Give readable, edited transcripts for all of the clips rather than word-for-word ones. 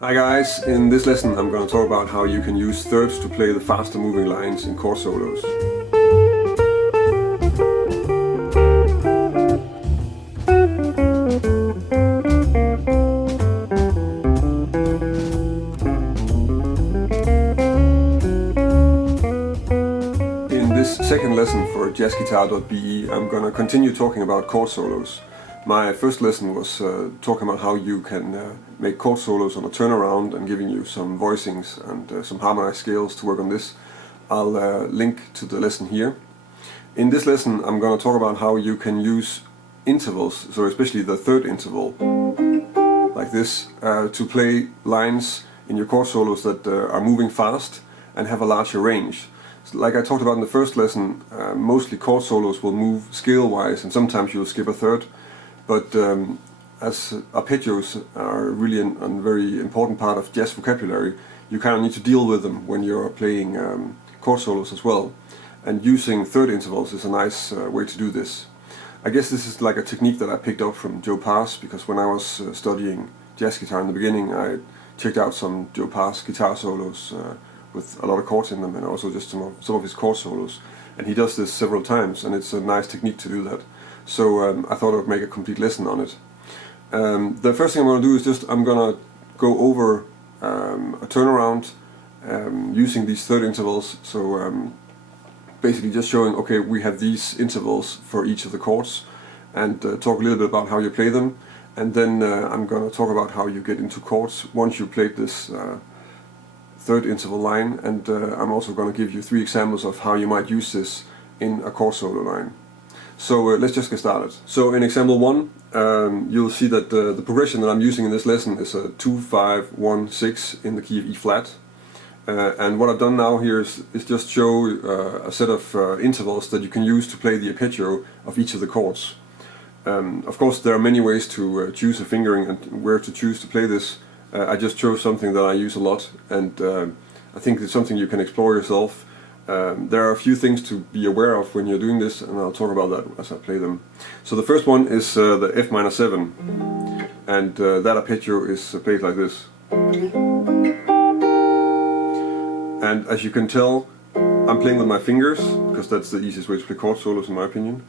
Hi guys, in this lesson I'm going to talk about how you can use thirds to play the faster moving lines in chord solos. In this second lesson for jazzguitar.be I'm going to continue talking about chord solos. My first lesson was talking about how you can make chord solos on a turnaround and giving you some voicings and some harmonize scales to work on this. I'll link to the lesson here. In this lesson I'm going to talk about how you can use intervals, so especially the third interval, like this, to play lines in your chord solos that are moving fast and have a larger range. Like I talked about in the first lesson, mostly chord solos will move scale-wise and sometimes you'll skip a third. But as arpeggios are really a very important part of jazz vocabulary, you kind of need to deal with them when you're playing chord solos as well. And using third intervals is a nice way to do this. I guess this is like a technique that I picked up from Joe Pass, because when I was studying jazz guitar in the beginning, I checked out some Joe Pass guitar solos with a lot of chords in them, and also just some of his chord solos. And he does this several times, and it's a nice technique to do that. So I thought I would make a complete lesson on it. The first thing I'm going to do is I'm going to go over a turnaround using these third intervals. So basically just showing, okay, we have these intervals for each of the chords, and talk a little bit about how you play them. And then I'm going to talk about how you get into chords once you played this third interval line. And I'm also going to give you 3 examples of how you might use this in a chord solo line. So let's just get started. So in example 1, you'll see that the progression that I'm using in this lesson is a 2, 5, 1, 6 in the key of E flat. And what I've done now here is just show a set of intervals that you can use to play the arpeggio of each of the chords. Of course there are many ways to choose a fingering and where to choose to play this. I just chose something that I use a lot, and I think it's something you can explore yourself. There are a few things to be aware of when you're doing this, and I'll talk about that as I play them. So the first one is the F minor 7, and that arpeggio is played like this. And as you can tell, I'm playing with my fingers, because that's the easiest way to play chord solos in my opinion.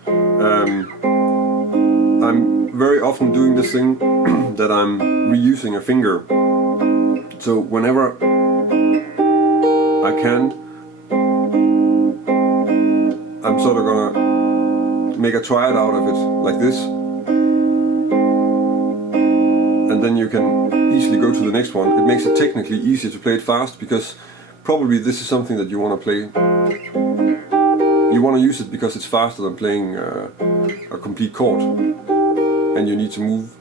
I'm very often doing this thing that I'm reusing a finger. So whenever I can, I'm sort of gonna make a triad out of it, like this. And then you can easily go to the next one. It makes it technically easier to play it fast, because probably this is something that you want to play. You want to use it because it's faster than playing a complete chord. And you need to move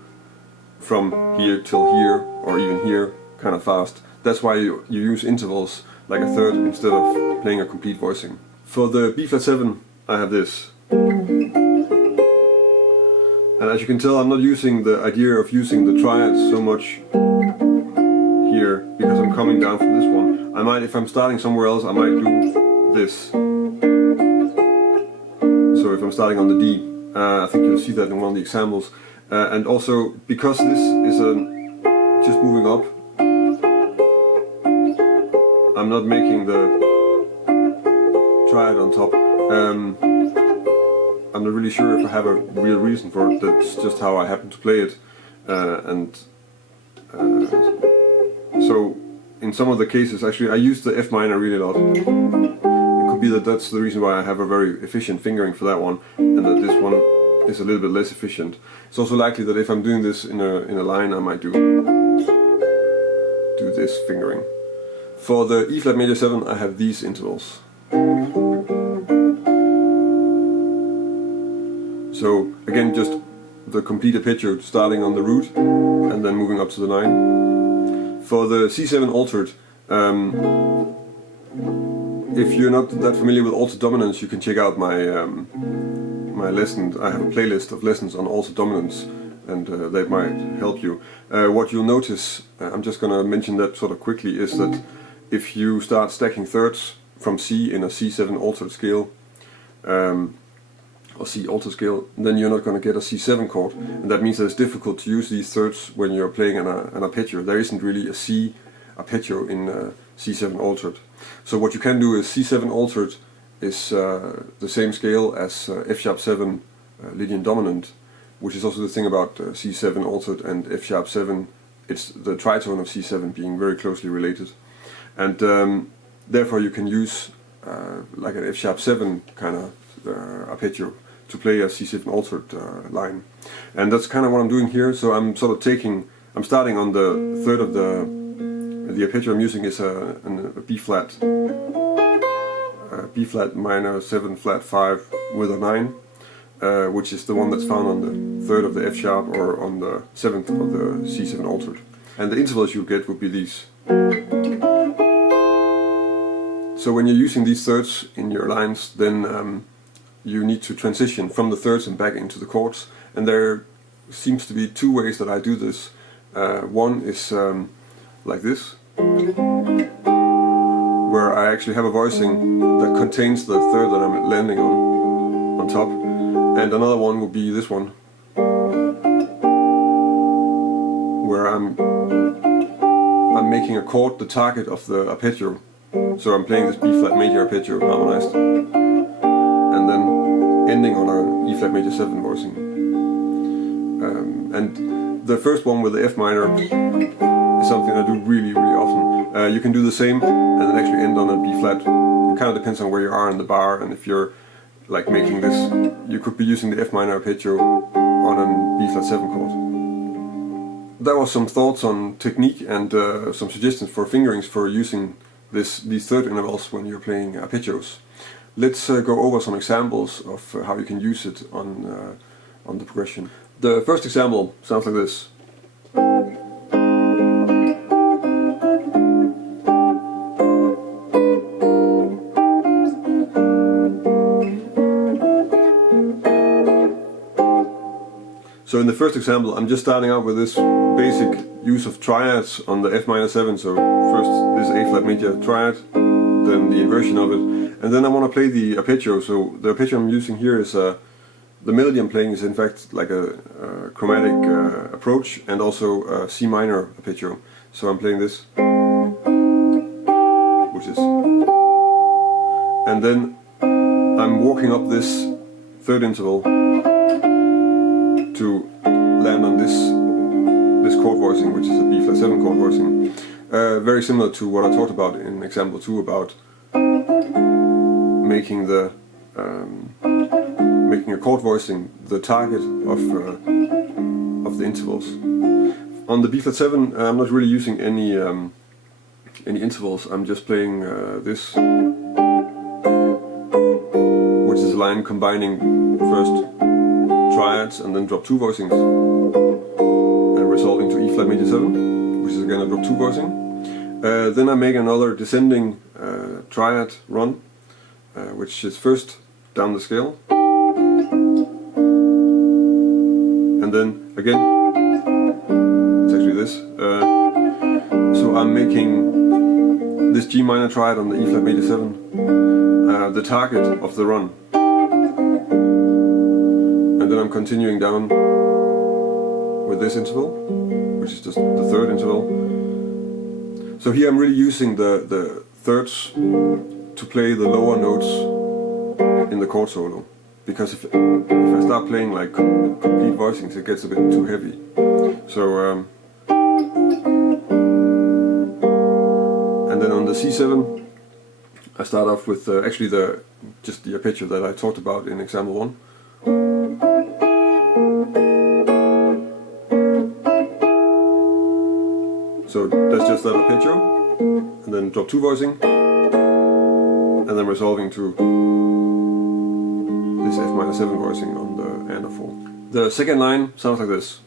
from here till here, or even here, kind of fast. That's why you use intervals like a third instead of playing a complete voicing. For the B flat 7 I have this. And as you can tell, I'm not using the idea of using the triads so much here, because I'm coming down from this one. I might, if I'm starting somewhere else, I might do this. So if I'm starting on the D, I think you'll see that in one of the examples. And also, because this is just moving up, I'm not making the triad on top. I'm not really sure if I have a real reason for it. That's just how I happen to play it. So in some of the cases, actually, I use the F minor really a lot. It could be that that's the reason why I have a very efficient fingering for that one, and that this one is a little bit less efficient. It's also likely that if I'm doing this in a line, I might do this fingering. For the E flat major 7, I have these intervals. So again, just the complete arpeggio starting on the root and then moving up to the 9. For the C7 altered, if you're not that familiar with altered dominance, you can check out my my lessons. I have a playlist of lessons on altered dominance, and they might help you. What you'll notice, I'm just going to mention that sort of quickly, is that if you start stacking thirds from C in a C7 altered scale, or C altered scale, then you're not going to get a C7 chord, and that means that it's difficult to use these thirds when you're playing an arpeggio. There isn't really a C arpeggio in C7 altered. So what you can do is C7 altered is the same scale as F sharp 7 Lydian dominant, which is also the thing about C7 altered and F sharp 7. It's the tritone of C7 being very closely related, and therefore you can use like an F sharp 7 kind of arpeggio to play a C7 altered line, and that's kind of what I'm doing here. So I'm sort of I'm starting on the third of the arpeggio I'm using is a B flat minor 7 flat 5 with a 9, which is the one that's found on the third of the F sharp or on the 7th of the C7 altered, and the intervals you get would be these. So when you're using these thirds in your lines, then you need to transition from the thirds and back into the chords, and there seems to be two ways that I do this. One is like this, where I actually have a voicing that contains the third that I'm landing on top, and another one would be this one, where I'm making a chord the target of the arpeggio. So I'm playing this B flat major arpeggio harmonized, and then ending on a E flat major 7 voicing. And the first one with the F minor is something I do really often. You can do the same and then actually end on a B flat. It kind of depends on where you are in the bar, and if you're like making this, you could be using the F minor arpeggio on a B flat 7 chord. That was some thoughts on technique and some suggestions for fingerings for using these third intervals when you're playing arpeggios. Let's go over some examples of how you can use it on the progression. The first example sounds like this. So in the first example, I'm just starting out with this basic use of triads on the F minor 7. So first this A flat major triad, then the inversion of it, and then I want to play the arpeggio. So the arpeggio I'm using here is the melody I'm playing is in fact like a chromatic approach, and also a C minor arpeggio. So I'm playing this, which is, and then I'm walking up this third interval to land on this chord voicing, which is a B flat 7 chord voicing. Very similar to what I talked about in example 2 about making a chord voicing the target of the intervals. On the B flat 7, I'm not really using any intervals. I'm just playing this, which is a line combining first triads and then drop 2 voicings and resolving to E flat major 7, which is again a drop 2 voicing. Then I make another descending triad run, which is first down the scale, and then again it's actually this. So I'm making this G minor triad on the E flat major 7 the target of the run. And then I'm continuing down with this interval, which is just the third interval. So here I'm really using the thirds to play the lower notes in the chord solo, because if I start playing like complete voicings, it gets a bit too heavy. So and then on the C7 I start off with actually just the arpeggio that I talked about in example 1. So that's just that arpeggio, and then drop 2 voicing, and then resolving to this F minor 7 voicing on the and a 4. The second line sounds like this.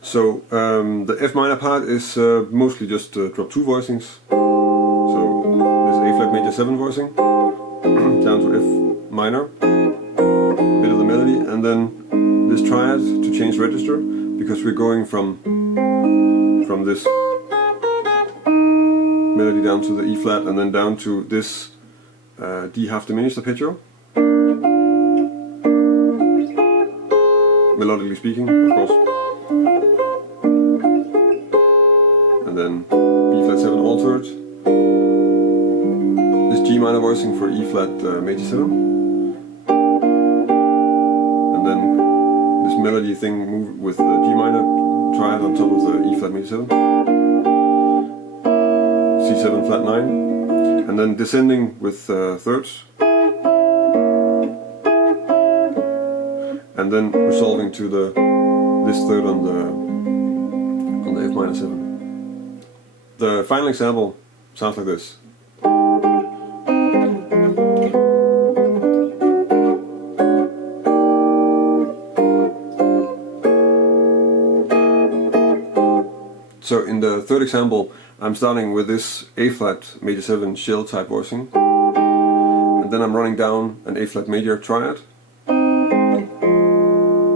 So the F minor part is mostly just drop 2 voicings. A flat major 7 voicing down to F minor, a bit of the melody, and then this triad to change register, because we're going from this melody down to the E flat and then down to this D half diminished arpeggio, melodically speaking, of course, and then B flat 7 altered, this G minor voicing for E flat major 7, and then this melody thing move with the G minor triad on top of the E flat major 7, C7 flat 9, and then descending with thirds, and then resolving to this third on the F minor 7. The final example sounds like this. So in the third example, I'm starting with this A flat major 7 shell type voicing, and then I'm running down an A flat major triad,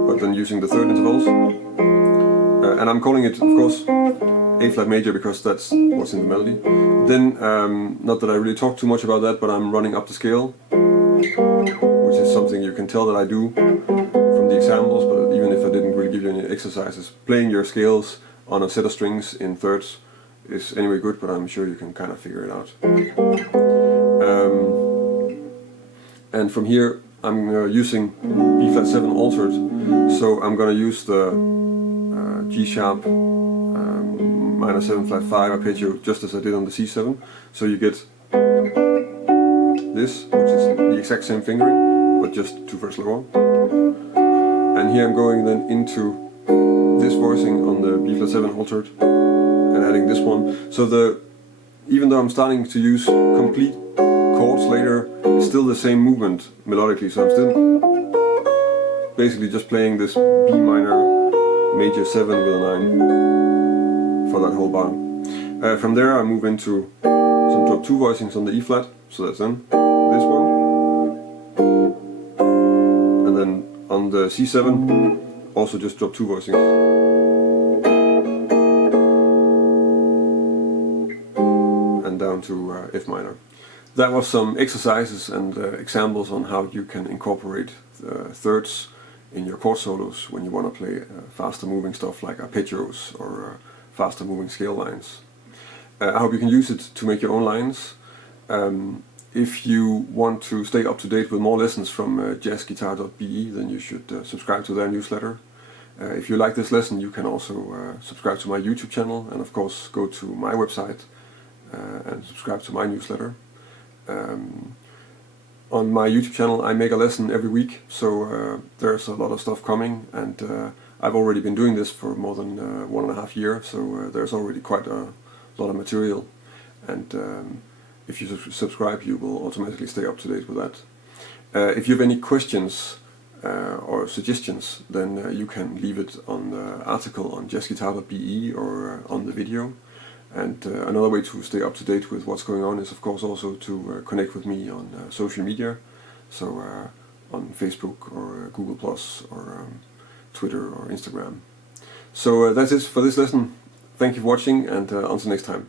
but then using the third intervals, and I'm calling it, of course, A flat major because that's what's in the melody. Then, not that I really talk too much about that, but I'm running up the scale, which is something you can tell that I do from the examples, but even if I didn't really give you any exercises, playing your scales on a set of strings in thirds is anyway good, but I'm sure you can kind of figure it out. And from here I'm using B flat 7 altered, so I'm going to use the G sharp minor 7 flat 5 arpeggio just as I did on the C7, so you get this, which is the exact same fingering but just 2 frets lower, and here I'm going then into this voicing on the B flat 7 altered and adding this one. So even though I'm starting to use complete chords later, it's still the same movement melodically, so I'm still basically just playing this B minor major 7 with a 9 for that whole bar. From there I move into some drop 2 voicings on the E flat, so that's then this one, and then on the C7 also just drop 2 voicings, and down to F minor. That was some exercises and examples on how you can incorporate thirds in your chord solos when you want to play faster moving stuff like arpeggios or faster moving scale lines. I hope you can use it to make your own lines. If you want to stay up to date with more lessons from jazzguitar.be, then you should subscribe to their newsletter. If you like this lesson, you can also subscribe to my YouTube channel, and of course go to my website and subscribe to my newsletter. On my YouTube channel I make a lesson every week, so there's a lot of stuff coming, and I've already been doing this for more than 1.5 years, so there's already quite a lot of material, and if you subscribe you will automatically stay up to date with that. If you have any questions or suggestions, then you can leave it on the article on jazzguitar.be or on the video. And another way to stay up to date with what's going on is of course also to connect with me on social media, so on Facebook or Google Plus or Twitter or Instagram. So that's it for this lesson. Thank you for watching, and until next time.